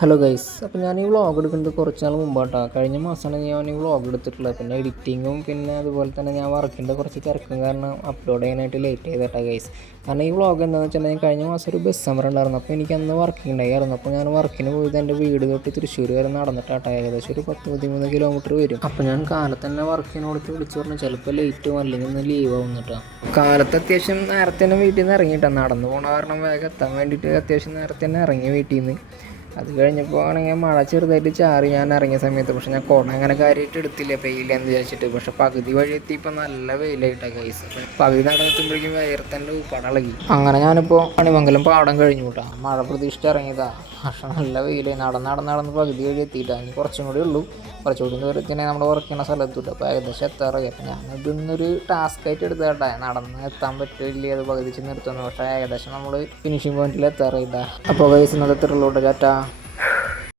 Hello guys, അപ്പോൾ ഞാൻ ഈ വ്ളോഗ് എടുക്കുന്നത് കുറച്ച് നാൾ മുമ്പാട്ടോ. കഴിഞ്ഞ മാസമാണ് ഞാൻ ഈ വ്ളോഗ് എടുത്തിട്ടുള്ളത്. പിന്നെ എഡിറ്റിങ്ങും പിന്നെ അതുപോലെ തന്നെ ഞാൻ വർക്കിൻ്റെ കുറച്ച് തിരക്കും കാരണം അപ്ലോഡ് ചെയ്യാനായിട്ട് ലേറ്റ് ചെയ്തിട്ടാണ് ഗൈസ്. കാരണം ഈ വ്ളോഗ് എന്താണെന്ന് വെച്ചിട്ടുണ്ടെങ്കിൽ കഴിഞ്ഞ മാസം ഒരു ബസ് സമരം ഉണ്ടായിരുന്നു. അപ്പോൾ എനിക്ക് അന്ന് വർക്കിംഗ് ഉണ്ടായിരുന്നു. അപ്പോൾ ഞാൻ വർക്കിന് പോയത് എൻ്റെ വീട് തൊട്ട് തൃശ്ശൂർ വരെ നടന്നിട്ടാട്ടോ. ഏകദേശം ഒരു 10-13 കിലോമീറ്റർ വരും. അപ്പോൾ ഞാൻ കാലത്ത് തന്നെ വർക്കിനോടത്ത് വിളിച്ചു പറഞ്ഞു ചിലപ്പോൾ ലേറ്റും അല്ലെങ്കിൽ ഒന്ന് ലീവ് ആവും കേട്ടോ. കാലത്ത് അത്യാവശ്യം നേരത്തെ തന്നെ വീട്ടിൽ നിന്ന് ഇറങ്ങിയിട്ടാണ്. നടന്നു പോകണ കാരണം വേഗം എത്താൻ വേണ്ടിയിട്ട് അത്യാവശ്യം നേരത്തെ തന്നെ ഇറങ്ങി വീട്ടിൽ നിന്ന്. അത് കഴിഞ്ഞപ്പോൾ ആണെങ്കിൽ മഴ ചെറുതായിട്ട് ചാറി ഞാൻ ഇറങ്ങിയ സമയത്ത്. പക്ഷെ ഞാൻ കുട അങ്ങനെ കാര്യമായിട്ട് എടുത്തില്ല, പെയ്യില്ലെന്ന് വിചാരിച്ചിട്ട്. പക്ഷെ പകുതി വഴി എത്തിയപ്പോൾ നല്ല വെയിലായിട്ടാണ് കൈസ്. പകുതി നടന്നെത്തുമ്പോഴേക്കും വയറത്തൻ്റെ ഉപ്പാടളകി. അങ്ങനെ ഞാനിപ്പോൾ മണിമംഗലം പാടം കഴിഞ്ഞു കേട്ടോ. മഴ പ്രതീക്ഷിച്ച് ഇറങ്ങിയതാ. പക്ഷെ നല്ല വെയിലായി. നടന്ന് പകുതി വഴി എത്തിയിട്ടാണ്. ഇനി കുറച്ചും കൂടി ഉള്ളൂ. കുറച്ചുകൂടി ദൂരത്തിനെ നമ്മുടെ വർക്ക് ചെയ്യുന്ന സ്ഥലത്തോട്ട്. അപ്പോൾ ഏകദേശം എത്താറായി. അപ്പോൾ ഞാനിതൊന്നൊരു ടാസ്ക് ആയിട്ട് എടുത്തേട്ടെ. നടന്ന് എത്താൻ പറ്റില്ല, അത് പകുതി ചെന്ന് നിർത്തുന്നു. പക്ഷേ ഏകദേശം നമ്മൾ ഫിനിഷിംഗ് പോയിന്റിൽ എത്താറായിട്ടാ. അപ്പോൾ കൈസ് ഇന്നത്തെ ത്രില്ലോട്ട് ചാറ്റാ.